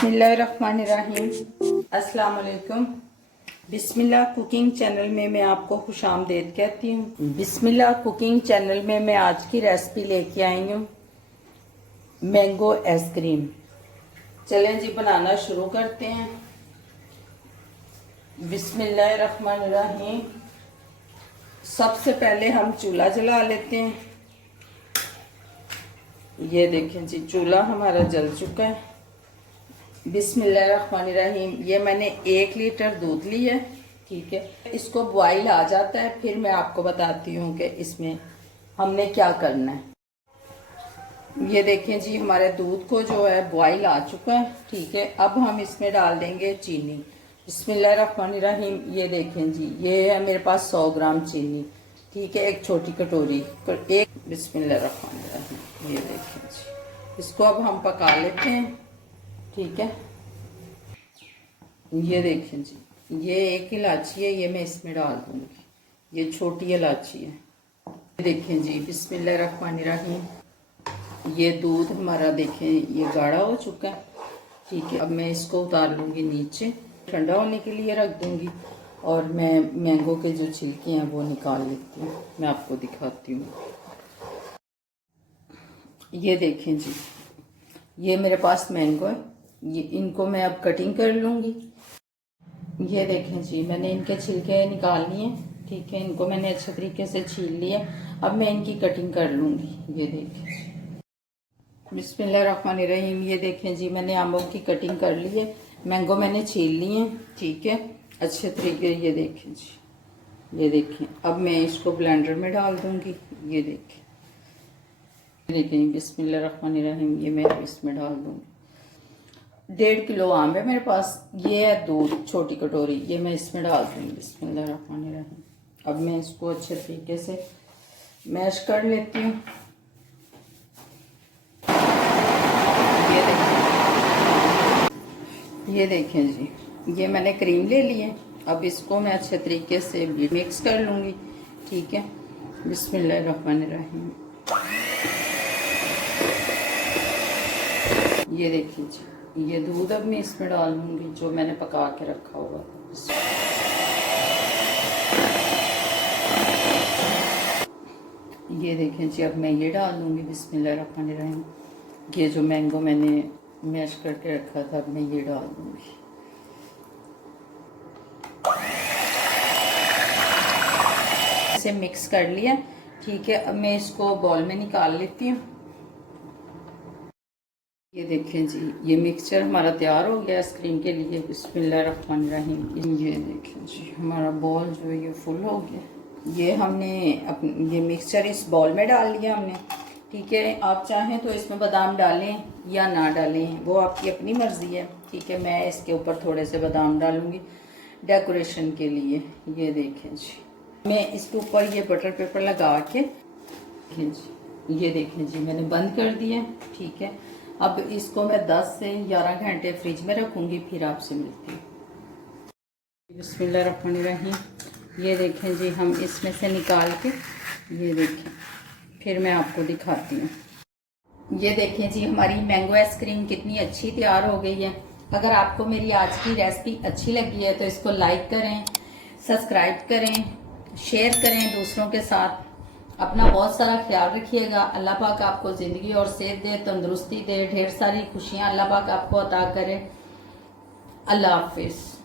बिस्मिल्लाहिर्रहमानिर्रहीम। अस्सलाम वालेकुम। बिस्मिल्लाह कुकिंग चैनल में मैं आपको खुशामदीद कहती हूँ। बिस्मिल्लाह कुकिंग चैनल में मैं आज की रेसिपी लेके आई हूँ मैंगो आइसक्रीम। चलें जी बनाना शुरू करते हैं। बिस्मिल्लाहिर्रहमानिर्रहीम। सबसे पहले हम चूल्हा जला लेते हैं। ये देखें जी चूल्हा हमारा जल चुका है। बिस्मिल्लाहिर्रहमानिर्रहीम। ये मैंने 1 लीटर दूध लिया है, ठीक है। इसको बॉईल आ जाता है, फिर मैं आपको बताती हूँ कि इसमें हमने क्या करना है। ये देखें जी हमारे दूध को जो है बॉईल आ चुका है, ठीक है। अब हम इसमें डाल देंगे चीनी। बिस्मिल्लाहिर्रहमानिर्रहीम। ये देखें जी ये है मेरे पास 100 ग्राम चीनी, ठीक है, एक छोटी कटोरी एक। बिस्मिल्लाहिर्रहमानिर्रहीम। ये देखें जी इसको अब हम पका लेते हैं, ठीक है। ये देखें जी ये 1 इलायची है, ये मैं इसमें डाल दूंगी। ये छोटी इलायची है। ये देखें जी बिस्मिल्लाहिर्रहमानिर्रहीम। ये दूध हमारा देखें ये गाढ़ा हो चुका है, ठीक है। अब मैं इसको उतार लूंगी नीचे, ठंडा होने के लिए रख दूंगी। और मैं मैंगो के जो छिलके हैं वो निकाल लेती हूँ, मैं आपको दिखाती हूँ। ये देखें जी ये मेरे पास मैंगो है, ये इनको मैं अब कटिंग कर लूंगी। ये देखें जी मैंने इनके छिलके निकाल लिए, ठीक है। इनको मैंने अच्छे तरीके से छील लिया। अब मैं इनकी कटिंग कर लूंगी। ये देखें बिस्मिल्लाहिर्रहमानिर्रहीम। ये देखें जी मैंने आमों की कटिंग कर ली है, मैंगो मैंने छील लिए, ठीक है, अच्छे तरीके। ये देखें जी ये देखें। अब मैं इसको ब्लेंडर में डाल दूंगी। ये देखें बिस्मिल्लाहिर्रहमानिर्रहीम। ये मैं इसमें डाल दूंगी। 1.5 किलो आम है मेरे पास। ये है दूध छोटी कटोरी, ये मैं इसमें डाल दूंगी। बिस्मिल्लाहिर्रहमानिर्रहीम। अब मैं इसको अच्छे तरीके से मैश कर लेती हूँ। ये देखें जी ये मैंने क्रीम ले ली है। अब इसको मैं अच्छे तरीके से मिक्स कर लूंगी, ठीक है। बिस्मिल्लाहिर्रहमानिर्रहीम। ये देखिए जी ये दूध अब मैं इसमें डाल लूंगी जो मैंने पका के रखा हुआ। ये देखें जी अब मैं ये डाल लूंगी। बिस्मिल्लाहिर्रहमानिर्रहीम। ये जो मैंगो मैंने मैश करके रखा था अब मैं ये डाल दूंगी। इसे मिक्स कर लिया, ठीक है। अब मैं इसको बॉल में निकाल लेती हूँ। ये देखें जी ये मिक्सचर हमारा तैयार हो गया आइसक्रीम के लिए। बिस्मिल्लाहिर्रहमानिर्रहीम। ये देखें जी हमारा बॉल जो है ये फुल हो गया। ये हमने ये मिक्सचर इस बॉल में डाल लिया हमने, ठीक है। आप चाहें तो इसमें बादाम डालें या ना डालें, वो आपकी अपनी मर्जी है, ठीक है। मैं इसके ऊपर थोड़े से बादाम डालूंगी डेकोरेशन के लिए। ये देखें जी मैं इसके ऊपर ये बटर पेपर लगा के ये देखें जी मैंने बंद कर दिया, ठीक है। अब इसको मैं 10 से 11 घंटे फ्रिज में रखूंगी, फिर आपसे मिलती हूँ। बिस्मिल्लाहिर्रहमानिर्रहीम। ये देखें जी हम इसमें से निकाल के ये देखें फिर मैं आपको दिखाती हूँ। ये देखें जी हमारी मैंगो आइसक्रीम कितनी अच्छी तैयार हो गई है। अगर आपको मेरी आज की रेसिपी अच्छी लगी है तो इसको लाइक करें, सब्सक्राइब करें, शेयर करें दूसरों के साथ। अपना बहुत सारा ख्याल रखिएगा। अल्लाह पाक आपको ज़िंदगी और सेहत दे, तंदुरुस्ती दे, ढेर सारी खुशियाँ अल्लाह पाक आपको अता करे। अल्लाह हाफिज़।